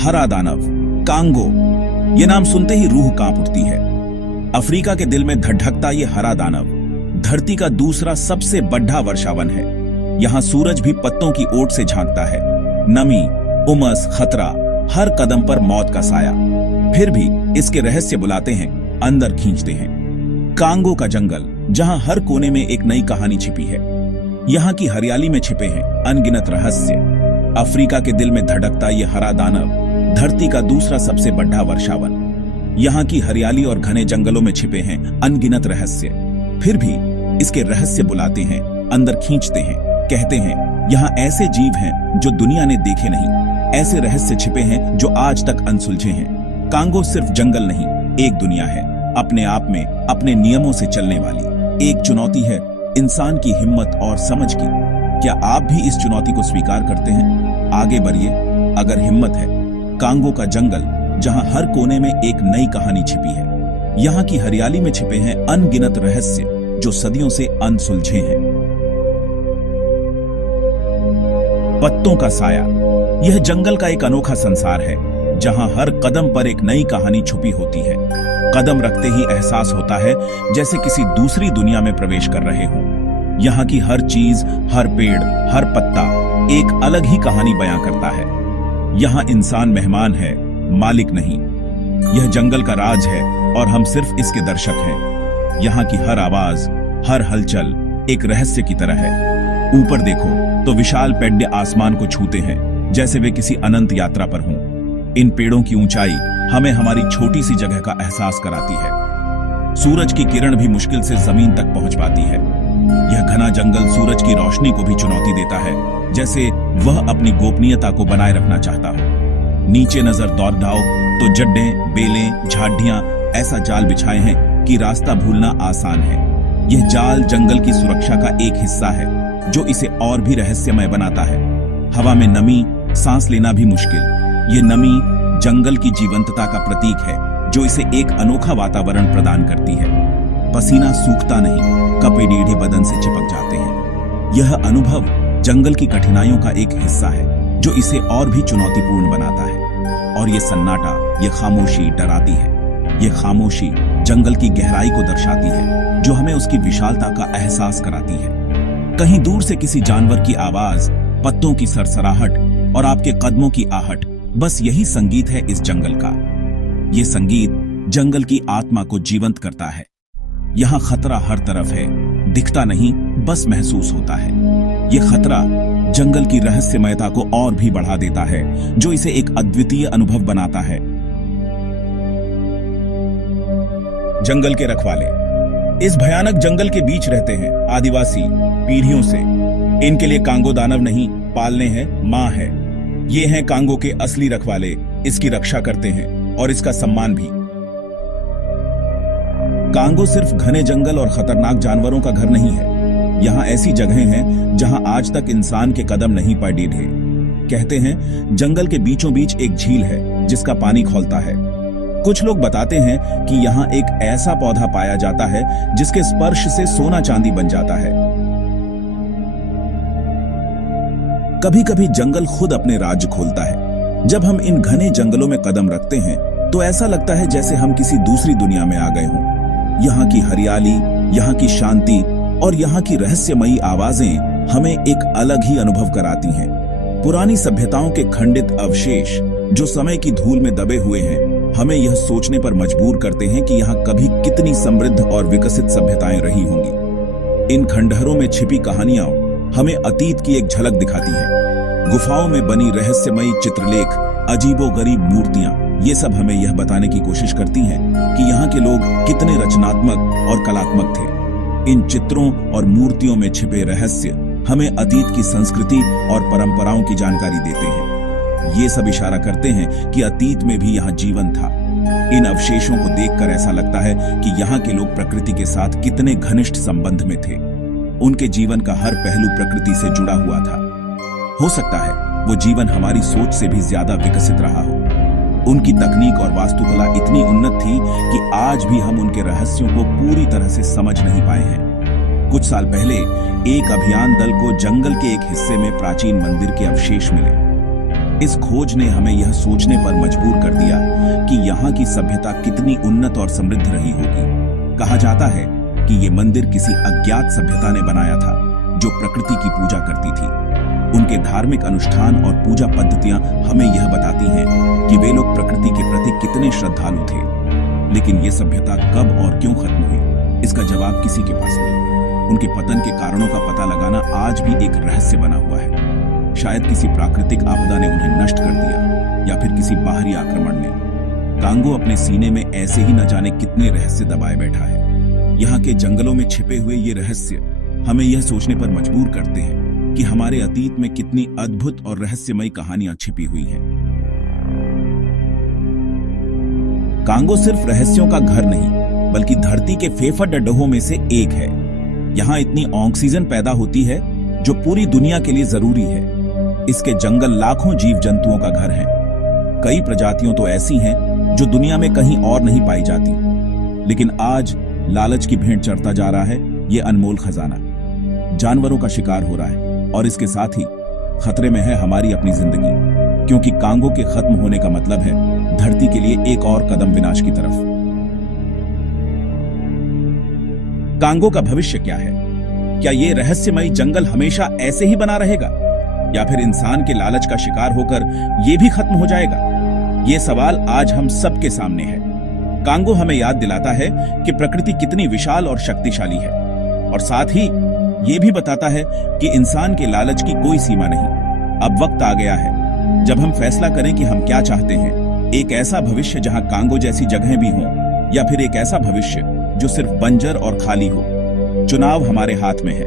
हरा दानव, कांगो। ये नाम सुनते ही रूह कांप उठती है। अफ्रीका के दिल में धड़कता ये हरा दानव धरती का दूसरा सबसे बड़ा वर्षावन है। यहाँ सूरज भी पत्तों की ओट से झांकता है। नमी, उमस, खतरा, हर कदम पर मौत का साया। फिर भी इसके रहस्य बुलाते हैं, अंदर खींचते हैं। कांगो का जंगल, जहां हर कोने में एक नई कहानी छिपी है। यहाँ की हरियाली में छिपे हैं अनगिनत रहस्य। अफ्रीका के दिल में धड़कता ये हरा दानव धरती का दूसरा सबसे बड़ा वर्षावन। यहाँ की हरियाली और घने जंगलों में छिपे हैं अनगिनत रहस्य। फिर भी इसके रहस्य बुलाते हैं, अंदर खींचते हैं। कहते हैं यहाँ ऐसे जीव हैं जो दुनिया ने देखे नहीं, ऐसे रहस्य छिपे हैं जो आज तक अनसुलझे हैं। कांगो सिर्फ जंगल नहीं, एक दुनिया है, अपने आप में, अपने नियमों से चलने वाली। एक चुनौती है इंसान की हिम्मत और समझ की। क्या आप भी इस चुनौती को स्वीकार करते हैं? आगे बढ़िए, अगर हिम्मत है। कांगो का जंगल, जहां हर कोने में एक नई कहानी छिपी है। यहाँ की हरियाली में छिपे हैं अनगिनत रहस्य जो सदियों से अनसुलझे हैं। पत्तों का साया, यह जंगल का एक अनोखा संसार है जहां हर कदम पर एक नई कहानी छुपी होती है। कदम रखते ही एहसास होता है जैसे किसी दूसरी दुनिया में प्रवेश कर रहे हों। यहाँ की हर चीज, हर पेड़, हर पत्ता एक अलग ही कहानी बयां करता है। यहाँ इंसान मेहमान है, मालिक नहीं। यह जंगल का राज है और हम सिर्फ इसके दर्शक हैं। यहाँ की हर आवाज, हर हलचल एक रहस्य की तरह है। ऊपर देखो तो विशाल पेड़ आसमान को छूते हैं जैसे वे किसी अनंत यात्रा पर हों। इन पेड़ों की ऊंचाई हमें हमारी छोटी सी जगह का एहसास कराती है। सूरज की किरण भी मुश्किल से जमीन तक पहुंच पाती है। यह घना जंगल सूरज की रोशनी को भी चुनौती देता है, जैसे वह अपनी गोपनीयता को बनाए रखना चाहता हो। नीचे नजर दौड़ाओ तो जड्डें, बेलें, झाड़ियां ऐसा जाल बिछाए हैं कि रास्ता भूलना आसान है। यह जाल जंगल की सुरक्षा का एक हिस्सा है जो इसे और भी रहस्यमय बनाता है। हवा में नमी, सांस लेना भी मुश्किल। ये नमी जंगल की जीवंतता का प्रतीक है जो इसे एक अनोखा वातावरण प्रदान करती है। पसीना सूखता नहीं, कपड़े टेढ़े बदन से चिपक जाते हैं। यह अनुभव जंगल की कठिनाइयों का एक हिस्सा है जो इसे और भी चुनौतीपूर्ण बनाता है। और ये सन्नाटा, ये खामोशी डराती है। ये खामोशी जंगल की गहराई को दर्शाती है जो हमें उसकी विशालता का एहसास कराती है। कहीं दूर से किसी जानवर की आवाज, पत्तों की सरसराहट और आपके कदमों की आहट, बस यही संगीत है इस जंगल का। यह संगीत जंगल की आत्मा को जीवंत करता है। यहाँ खतरा हर तरफ है, दिखता नहीं, बस महसूस होता है। यह खतरा जंगल की रहस्यमयता को और भी बढ़ा देता है जो इसे एक अद्वितीय अनुभव बनाता है। जंगल के रखवाले इस भयानक जंगल के बीच रहते हैं आदिवासी पीढ़ियों से। इनके लिए कांगो दानव नहीं, पालने हैं, मां है। ये हैं कांगो के असली रखवाले, इसकी रक्षा करते हैं और इसका सम्मान भी। कांगो सिर्फ घने जंगल और खतरनाक जानवरों का घर नहीं है। यहाँ ऐसी जगहें हैं जहां आज तक इंसान के कदम नहीं पड़े थे। कहते हैं जंगल के बीचों बीच एक झील है जिसका पानी खौलता है। कुछ लोग बताते हैं कि यहाँ एक ऐसा पौधा पाया जाता है जिसके स्पर्श से सोना चांदी बन जाता है। कभी कभी जंगल खुद अपने राज्य खोलता है। जब हम इन घने जंगलों में कदम रखते हैं तो ऐसा लगता है जैसे हम किसी दूसरी दुनिया में आ गए हों। यहाँ की हरियाली, यहाँ की शांति और यहाँ की रहस्यमयी आवाजें हमें एक अलग ही अनुभव कराती हैं। पुरानी सभ्यताओं के खंडित अवशेष जो समय की धूल में दबे हुए हैं हमें यह सोचने पर मजबूर करते हैं कि यहाँ कभी कितनी समृद्ध और विकसित सभ्यताएं रही होंगी। इन खंडहरों में छिपी कहानियां हमें अतीत की एक झलक दिखाती हैं। गुफाओं में बनी रहस्यमयी चित्रलेख, अजीबोगरीब मूर्तियां, ये सब हमें यह बताने की कोशिश करती हैं कि यहाँ के लोग कितने रचनात्मक और कलात्मक थे। इन चित्रों और मूर्तियों में छिपे रहस्य हमें अतीत की संस्कृति और परंपराओं की जानकारी देते हैं। ये सब इशारा करते हैं कि अतीत में भी यहाँ जीवन था। इन अवशेषों को देखकर ऐसा लगता है कि यहाँ के लोग प्रकृति के साथ कितने घनिष्ठ संबंध में थे। उनके जीवन का हर पहलू प्रकृति से जुड़ा हुआ था। हो सकता है वो जीवन हमारी सोच से भी ज्यादा विकसित रहा हो। उनकी तकनीक और वास्तुकला इतनी उन्नत थी कि आज भी हम उनके रहस्यों को पूरी तरह से समझ नहीं पाए हैं। कुछ साल पहले एक अभियान दल को जंगल के एक हिस्से में प्राचीन मंदिर के अवशेष मिले। इस खोज ने हमें यह सोचने पर मजबूर कर दिया कि यहाँ की सभ्यता कितनी उन्नत और समृद्ध रही होगी। कहा जाता है कि ये मंदिर किसी अज्ञात सभ्यता ने बनाया था जो प्रकृति की पूजा करती थी। उनके धार्मिक अनुष्ठान और पूजा पद्धतियां हमें यह बताती हैं कि वे लोग प्रकृति के प्रति कितने श्रद्धालु थे। लेकिन ये सभ्यता कब और क्यों खत्म हुई, इसका जवाब किसी के पास नहीं। उनके पतन के कारणों का पता लगाना आज भी एक रहस्य बना हुआ है। शायद किसी प्राकृतिक आपदा ने उन्हें नष्ट कर दिया या फिर किसी बाहरी आक्रमण ने। कांगो अपने सीने में ऐसे ही न जाने कितने रहस्य दबाए बैठा है। यहाँ के जंगलों में छिपे हुए ये रहस्य हमें यह सोचने पर मजबूर करते हैं कि हमारे अतीत में कितनी अद्भुत और रहस्यमयी कहानियां छिपी हुई हैं। कांगो सिर्फ रहस्यों का घर नहीं, बल्कि धरती के फेफड़ डड्डों में से एक है। यहाँ इतनी ऑक्सीजन पैदा होती है जो पूरी दुनिया के लिए जरूरी है। इसके जंगल लाखों जीव जंतुओं का घर है। कई प्रजातियां तो ऐसी हैं जो दुनिया में कहीं और नहीं पाई जाती। लेकिन आज लालच की भेंट चढ़ता जा रहा है ये अनमोल खजाना। जानवरों का शिकार हो रहा है और इसके साथ ही खतरे में है हमारी अपनी जिंदगी, क्योंकि कांगो के खत्म होने का मतलब है धरती के लिए एक और कदम विनाश की तरफ। कांगो का भविष्य क्या है? क्या ये रहस्यमयी जंगल हमेशा ऐसे ही बना रहेगा, या फिर इंसान के लालच का शिकार होकर यह भी खत्म हो जाएगा? ये सवाल आज हम सबके सामने है। कांगो हमें याद दिलाता है कि प्रकृति कितनी विशाल और शक्तिशाली है, और साथ ही ये भी बताता है कि इंसान के लालच की कोई सीमा नहीं। अब वक्त आ गया है जब हम फैसला करें कि हम क्या चाहते हैं। एक ऐसा भविष्य जहां कांगो जैसी जगहें भी हों, या फिर एक ऐसा भविष्य जो सिर्फ बंजर और खाली हो। चुनाव हमारे हाथ में है।